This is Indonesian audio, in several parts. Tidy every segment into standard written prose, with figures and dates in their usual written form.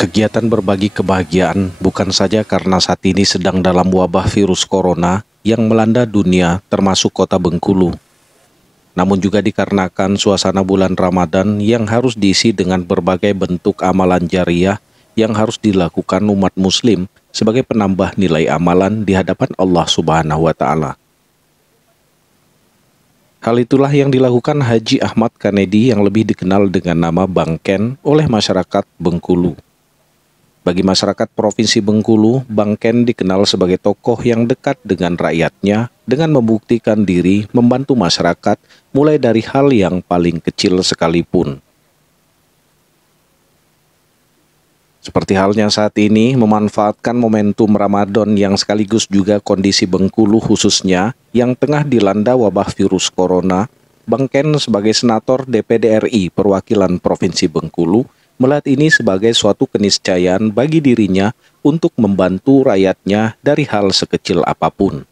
Kegiatan berbagi kebahagiaan bukan saja karena saat ini sedang dalam wabah virus corona yang melanda dunia termasuk kota Bengkulu, namun juga dikarenakan suasana bulan Ramadan yang harus diisi dengan berbagai bentuk amalan jariah yang harus dilakukan umat muslim sebagai penambah nilai amalan di hadapan Allah Subhanahu wa Ta'ala. Hal itulah yang dilakukan Haji Ahmad Kanedi yang lebih dikenal dengan nama Bang Ken oleh masyarakat Bengkulu. Bagi masyarakat Provinsi Bengkulu, Bang Ken dikenal sebagai tokoh yang dekat dengan rakyatnya dengan membuktikan diri membantu masyarakat mulai dari hal yang paling kecil sekalipun. Seperti halnya saat ini, memanfaatkan momentum Ramadan yang sekaligus juga kondisi Bengkulu khususnya yang tengah dilanda wabah virus corona, Bang Ken sebagai senator DPD RI perwakilan Provinsi Bengkulu melihat ini sebagai suatu keniscayaan bagi dirinya untuk membantu rakyatnya dari hal sekecil apapun.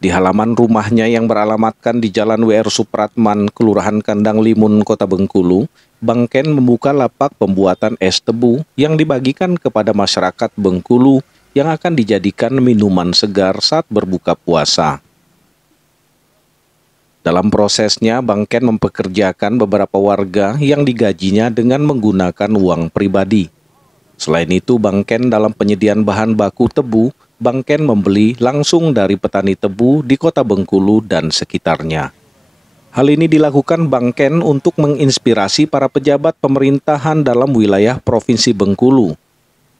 Di halaman rumahnya yang beralamatkan di Jalan WR Supratman, Kelurahan Kandang Limun, Kota Bengkulu, Bang Ken membuka lapak pembuatan es tebu yang dibagikan kepada masyarakat Bengkulu yang akan dijadikan minuman segar saat berbuka puasa. Dalam prosesnya, Bang Ken mempekerjakan beberapa warga yang digajinya dengan menggunakan uang pribadi. Selain itu, Bang Ken dalam penyediaan bahan baku tebu, Bang Ken membeli langsung dari petani tebu di Kota Bengkulu dan sekitarnya. Hal ini dilakukan Bang Ken untuk menginspirasi para pejabat pemerintahan dalam wilayah Provinsi Bengkulu,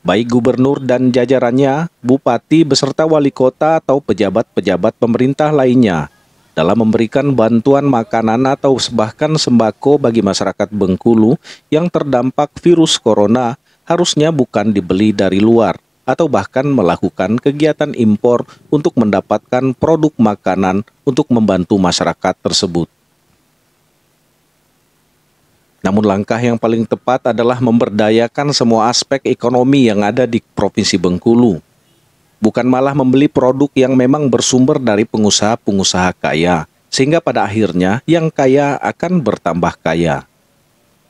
baik gubernur dan jajarannya, bupati beserta wali kota atau pejabat-pejabat pemerintah lainnya, dalam memberikan bantuan makanan atau bahkan sembako bagi masyarakat Bengkulu yang terdampak virus corona harusnya bukan dibeli dari luar atau bahkan melakukan kegiatan impor untuk mendapatkan produk makanan untuk membantu masyarakat tersebut. Namun langkah yang paling tepat adalah memberdayakan semua aspek ekonomi yang ada di Provinsi Bengkulu, bukan malah membeli produk yang memang bersumber dari pengusaha-pengusaha kaya, sehingga pada akhirnya yang kaya akan bertambah kaya.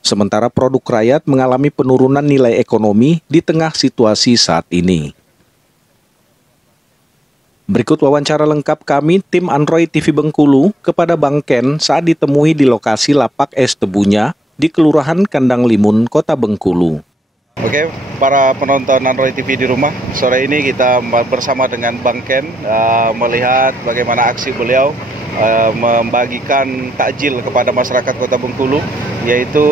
Sementara produk rakyat mengalami penurunan nilai ekonomi di tengah situasi saat ini. Berikut wawancara lengkap kami tim Android TV Bengkulu kepada Bang Ken saat ditemui di lokasi lapak es tebunya di Kelurahan Kandang Limun, Kota Bengkulu. Oke, para penonton Android TV di rumah, sore ini kita bersama dengan Bang Ken melihat bagaimana aksi beliau membagikan takjil kepada masyarakat Kota Bengkulu, yaitu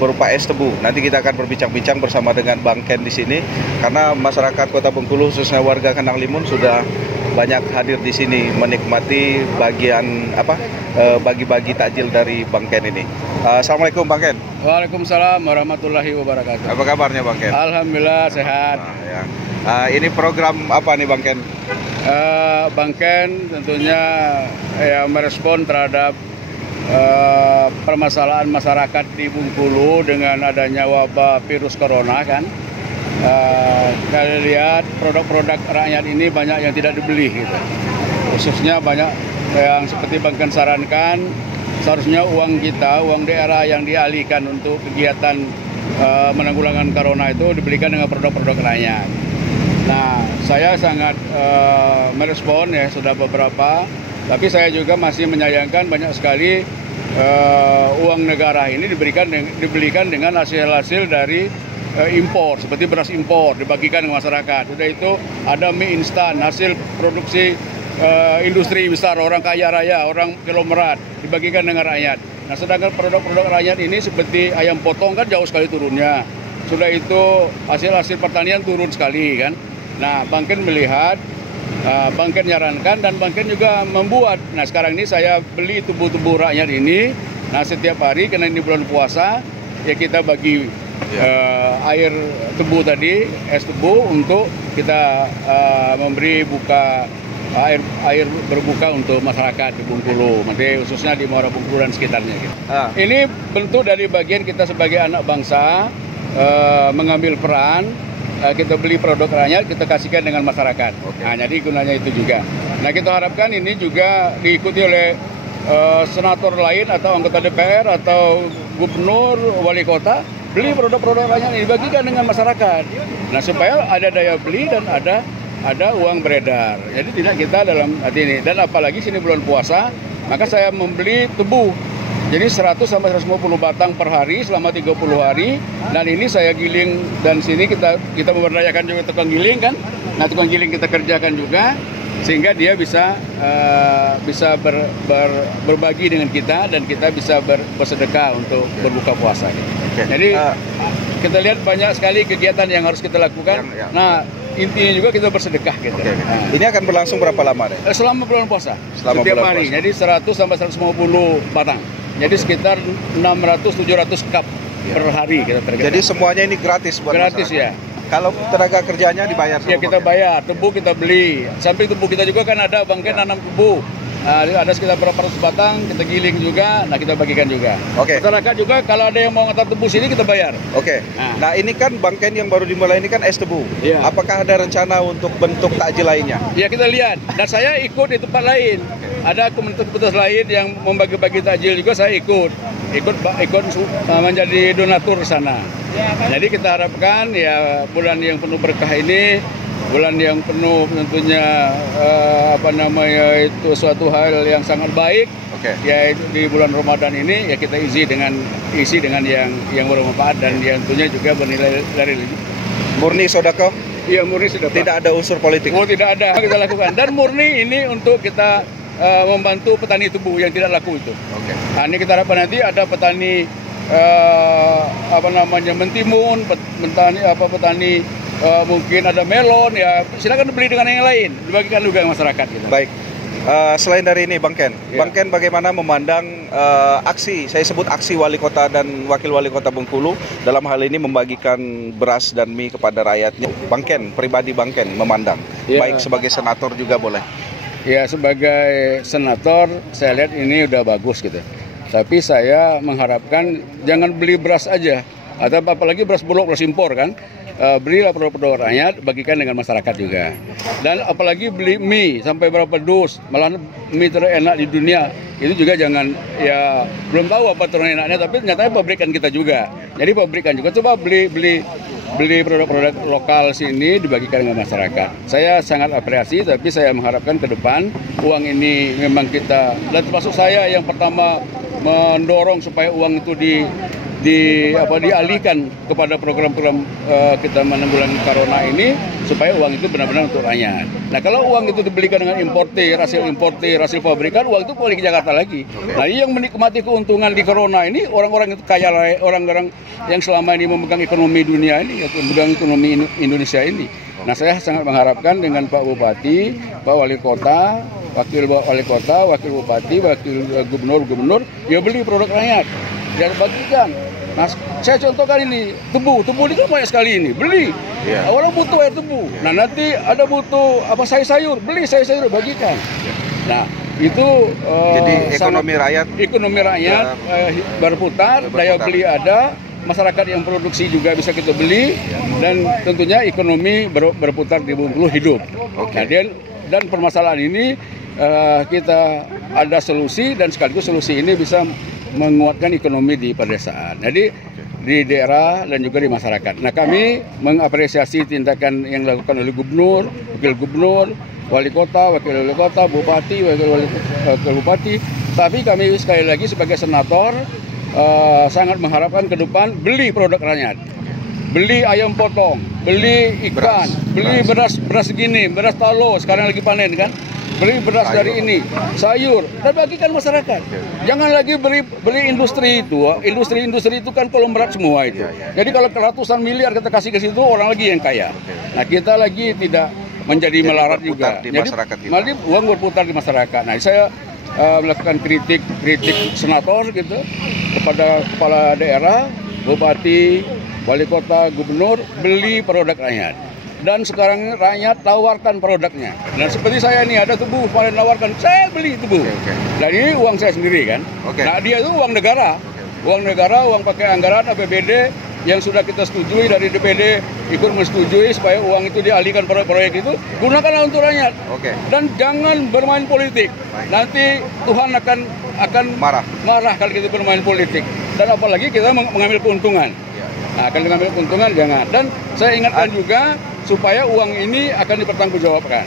berupa es tebu. Nanti kita akan berbincang-bincang bersama dengan Bang Ken di sini, karena masyarakat Kota Bengkulu khususnya warga Kandang Limun sudah banyak hadir di sini menikmati bagi-bagi takjil dari Bang Ken ini. Assalamualaikum Bang Ken. Waalaikumsalam warahmatullahi wabarakatuh. Apa kabarnya Bang Ken? Alhamdulillah sehat. Ini program apa nih Bang Ken? Bang Ken tentunya merespon terhadap permasalahan masyarakat di Bengkulu dengan adanya wabah virus corona kan. Kita lihat produk-produk rakyat ini banyak yang tidak dibeli gitu. Khususnya banyak yang seperti Bang Ken sarankan, seharusnya uang kita, uang daerah yang dialihkan untuk kegiatan menanggulangan corona itu dibelikan dengan produk-produk rakyat. Nah, saya sangat merespon ya sudah beberapa, tapi saya juga masih menyayangkan banyak sekali uang negara ini dibelikan dengan hasil-hasil dari impor, seperti beras impor dibagikan ke masyarakat. Udah itu ada mie instan, hasil produksi industri besar, orang kaya raya, orang konglomerat dibagikan dengan rakyat. Nah, sedangkan produk-produk rakyat ini seperti ayam potong kan jauh sekali turunnya. Sudah itu hasil-hasil pertanian turun sekali kan. Nah, Bang Ken melihat, Bang Ken nyarankan dan Bang Ken juga membuat. Nah, sekarang ini saya beli tubuh-tubuh rakyat ini. Nah, setiap hari karena ini bulan puasa, ya kita bagi air tebu tadi, es tebu untuk kita memberi air berbuka untuk masyarakat di Bengkulu, khususnya di Muara Bengkulu dan sekitarnya. Gitu. Ini bentuk dari bagian kita sebagai anak bangsa mengambil peran, kita beli produk rakyat, kita kasihkan dengan masyarakat. Nah, jadi gunanya itu juga. Nah, kita harapkan ini juga diikuti oleh senator lain atau anggota DPR atau gubernur, wali kota beli produk-produk rakyat ini dibagikan dengan masyarakat. Nah, supaya ada daya beli dan ada uang beredar. Jadi tidak kita dalam hati ini. Dan apalagi sini bulan puasa, maka saya membeli tebu. Jadi 100 sampai 150 batang per hari selama 30 hari. Dan ini saya giling, dan sini kita memberdayakan juga tukang giling kan. Nah, tukang giling kita kerjakan juga sehingga dia bisa berbagi dengan kita, dan kita bisa bersedekah untuk berbuka puasa. Oke. Jadi kita lihat banyak sekali kegiatan yang harus kita lakukan. Nah, intinya juga kita bersedekah gitu. Oke. Nah, Ini akan berlangsung berapa lama deh? selama bulan puasa. Selama Setiap bulan hari. puasa. Jadi 100 sampai 150 batang. Jadi sekitar 600-700 cup per hari kita terima. Jadi semuanya ini gratis buat gratis masyarakat. ya. Kalau tenaga kerjanya dibayar sama Ya kita Bangken? bayar, tebu kita beli. Samping tebu kita juga kan ada Bangken nanam tebu. Nah, ada sekitar berapa ratus batang, kita giling juga, nah kita bagikan juga. Oke. Masyarakat juga kalau ada yang mau ngantar tebu sini kita bayar. Oke. Nah, ini kan Bangken yang baru dimulai ini kan es tebu. Iya. Apakah ada rencana untuk bentuk takjil lainnya? Ya kita lihat, dan saya ikut di tempat lain. Ada komunitas lain yang membagi-bagi takjil juga, saya ikut menjadi donatur di sana. Jadi kita harapkan ya bulan yang penuh berkah ini, bulan yang penuh tentunya itu suatu hal yang sangat baik. Oke. Yaitu di bulan Ramadan ini ya kita isi dengan yang bermanfaat dan yang tentunya juga bernilai dari Murni sodako? Iya, murni sudah Tidak ada unsur politik? Oh, tidak ada kita lakukan, dan murni ini untuk kita membantu petani tebu yang tidak laku itu. Oke. Nah, ini kita harapkan nanti ada petani mentimun, petani mungkin ada melon, ya silakan beli dengan yang lain, dibagikan juga ke masyarakat gitu. Baik. Selain dari ini Bangken, Ya. Bangken bagaimana memandang aksi, saya sebut aksi wali kota dan wakil wali kota Bengkulu dalam hal ini membagikan beras dan mie kepada rakyatnya. Bangken, pribadi Bangken memandang, Ya. baik sebagai senator juga boleh. Ya, sebagai senator saya lihat ini udah bagus gitu. Tapi saya mengharapkan jangan beli beras aja, atau apalagi beras bulog, beras impor kan. Belilah produk-produk rakyat, bagikan dengan masyarakat juga. Dan apalagi beli mie sampai berapa dus, malah mie terenak di dunia. Itu juga jangan, ya belum tahu apa terenaknya, tapi nyatanya pabrikan kita juga. Jadi pabrikan juga, coba beli produk-produk lokal sini dibagikan dengan masyarakat. Saya sangat apresiasi, tapi saya mengharapkan ke depan uang ini memang kita, dan termasuk saya yang pertama mendorong supaya uang itu dialihkan kepada program-program kita menanggulangi corona ini, supaya uang itu benar-benar untuk rakyat. Nah, kalau uang itu dibelikan dengan hasil pabrikan, uang itu balik ke Jakarta lagi. Nah, yang menikmati keuntungan di corona ini orang-orang itu kaya, orang-orang yang selama ini memegang ekonomi dunia ini, atau memegang ekonomi Indonesia ini. Nah, saya sangat mengharapkan dengan Pak Bupati, Pak Wali Kota, Wakil Wali Kota, Wakil Bupati, Wakil Gubernur, ya beli produk rakyat dan bagikan. Nah, saya contohkan ini, tebu ini kan banyak sekali ini, beli. Yeah. Orang butuh air tebu. Nah, nanti ada butuh sayur, beli sayur, bagikan. Nah, itu Jadi ekonomi rakyat berputar, daya beli ada, masyarakat yang produksi juga bisa kita beli, dan tentunya ekonomi berputar di Bengkulu hidup. Oke. Nah, dan permasalahan ini kita ada solusi, dan sekaligus solusi ini bisa menguatkan ekonomi di pedesaan. Jadi di daerah dan juga di masyarakat. Nah, kami mengapresiasi tindakan yang dilakukan oleh gubernur, wakil gubernur, wali kota, wakil wali kota, bupati, wakil bupati. Tapi kami sekali lagi sebagai senator sangat mengharapkan ke depan beli produk rakyat. Beli ayam potong, beli ikan, beli beras segini, beras talo, sekarang lagi panen kan. Beli beras dari ini, sayur, dan bagikan masyarakat. Jangan lagi beli industri itu. Industri itu kan konglomerat semua itu. Jadi kalau ratusan miliar kita kasih ke situ, orang lagi yang kaya. Nah, kita lagi tidak menjadi melarat juga. Di masyarakat kita. Jadi uang berputar di masyarakat. Nah, saya melakukan kritik senator gitu kepada kepala daerah, bupati, wali kota, gubernur, beli produk rakyat. Dan sekarang rakyat tawarkan produknya. Dan seperti saya ini ada tebu, kemarin nawarkan, saya beli tebu. Dan ini uang saya sendiri kan. Nah, dia itu uang negara. Uang negara, uang pakai anggaran APBD yang sudah kita setujui dari DPD ikut menyetujui supaya uang itu dialihkan pada proyek itu, gunakanlah untuk rakyat. Dan jangan bermain politik. Nanti Tuhan akan marah kalau kita bermain politik. Dan apalagi kita mengambil keuntungan. Nah, akan mengambil keuntungan jangan. Dan saya ingatkan juga supaya uang ini akan dipertanggungjawabkan.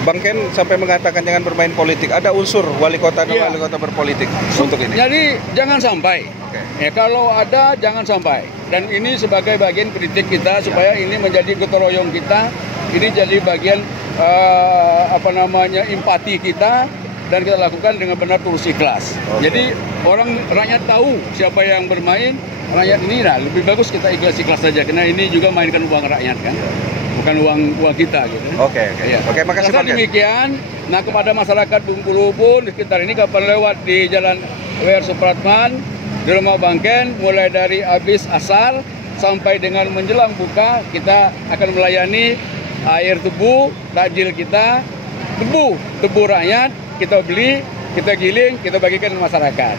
Bang Ken sampai mengatakan jangan bermain politik. Ada unsur wali kota dan Iya. wali kota berpolitik untuk ini. Jadi jangan sampai. Oke. Ya, kalau ada jangan sampai. Dan ini sebagai bagian kritik kita supaya ini menjadi gotong royong kita. Ini jadi bagian empati kita dan kita lakukan dengan benar tulus ikhlas. Oke. Jadi rakyat tahu siapa yang bermain. Rakyat ini lebih bagus kita ikhlas saja karena ini juga mainkan uang rakyat kan. Bukan uang kita gitu. Oke. Ya. Oke, makasih Rasa Bang Ken. demikian. Nah, kepada masyarakat Bengkulu pun di sekitar ini kapan lewat di Jalan W.R. Supratman di rumah Bang Ken mulai dari habis asar sampai dengan menjelang buka kita akan melayani air tebu, takjil kita, tebu rakyat kita beli, kita giling, kita bagikan ke masyarakat.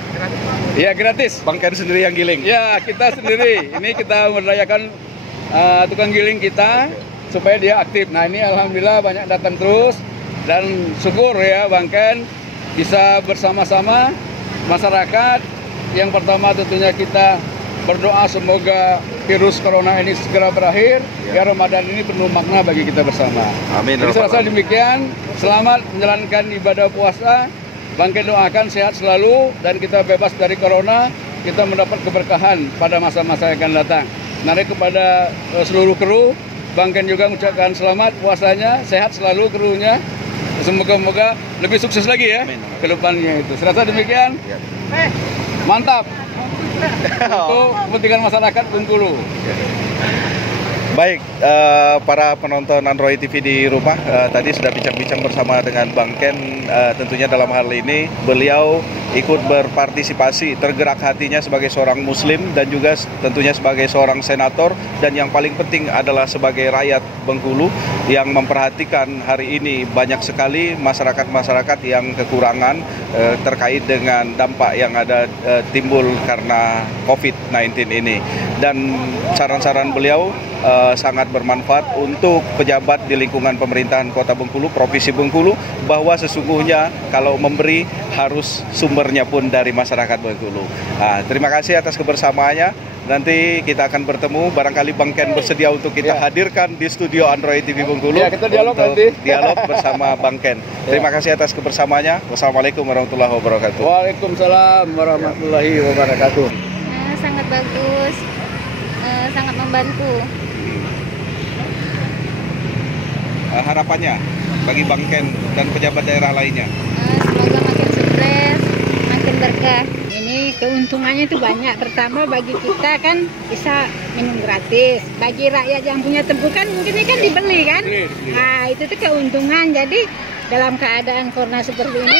Ya, gratis. Bang Ken sendiri yang giling. Ya, kita sendiri. Ini kita memberdayakan tukang giling kita supaya dia aktif. Nah, ini alhamdulillah banyak datang terus dan syukur ya Bang Ken bisa bersama-sama masyarakat. Yang pertama tentunya kita berdoa semoga virus corona ini segera berakhir. Ya, Ramadan ini penuh makna bagi kita bersama. Amin. Jadi saya rasa demikian. Selamat menjalankan ibadah puasa. Bang Ken doakan sehat selalu dan kita bebas dari corona. Kita mendapat keberkahan pada masa-masa yang akan datang. Mari kepada seluruh kru, Bang Ken juga mengucapkan selamat puasanya, sehat selalu krunya. Semoga-moga lebih sukses lagi ya ke depannya itu. Serasa demikian. Ya. Mantap. Untuk kepentingan masyarakat Bengkulu. Baik, para penonton Android TV di rumah, tadi sudah bincang-bincang bersama dengan Bang Ken. Tentunya dalam hal ini beliau ikut berpartisipasi, tergerak hatinya sebagai seorang muslim dan juga tentunya sebagai seorang senator, dan yang paling penting adalah sebagai rakyat Bengkulu yang memperhatikan hari ini banyak sekali masyarakat-masyarakat yang kekurangan terkait dengan dampak yang ada timbul karena COVID-19 ini. Dan saran-saran beliau sangat bermanfaat untuk pejabat di lingkungan pemerintahan Kota Bengkulu, Provinsi Bengkulu, bahwa sesungguhnya kalau memberi harus sumbernya pun dari masyarakat Bengkulu. Terima kasih atas kebersamaannya. Nanti kita akan bertemu, barangkali Bang Ken bersedia untuk kita hadirkan di studio Android TV Bengkulu. Ya, kita dialog untuk nanti. dialog bersama Bang Ken. Terima kasih atas kebersamaannya. Wassalamualaikum warahmatullahi wabarakatuh. Waalaikumsalam warahmatullahi wabarakatuh. Sangat bagus, sangat membantu. Harapannya bagi Bang Ken dan pejabat daerah lainnya. Semoga makin sukses, makin berkah. Ini keuntungannya itu banyak. Pertama bagi kita kan bisa minum gratis. Bagi rakyat yang punya tebu kan mungkin ini kan dibeli kan. Dibeli. Nah itu tuh keuntungan. Jadi dalam keadaan corona seperti ini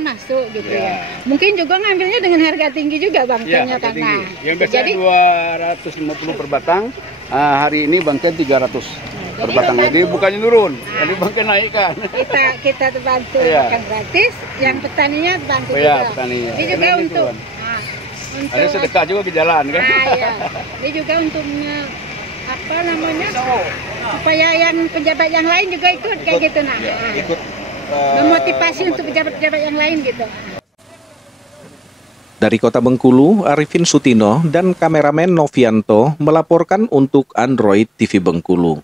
masuk gitu ya. Mungkin juga ngambilnya dengan harga tinggi juga Bang Ya, Ken-nya harga kan. tinggi. Nah, Yang biasanya jadi 250 per batang, hari ini Bang Ken 300 per batang. Jadi bukannya turun, jadi Bang Ken naikkan. kita terbantu Iya. makan gratis, yang petaninya terbantu Iya, juga. petaninya. Ini juga Karena ini untuk turun. untuk Ada sedekah juga ke jalan kan. iya. Ini juga untuk apa namanya? Supaya yang pejabat yang lain juga ikut kayak gitu nah. Ikut Memotivasi untuk pejabat-pejabat yang lain gitu. Dari Kota Bengkulu, Arifin Sutino dan kameramen Novianto melaporkan untuk Android TV Bengkulu.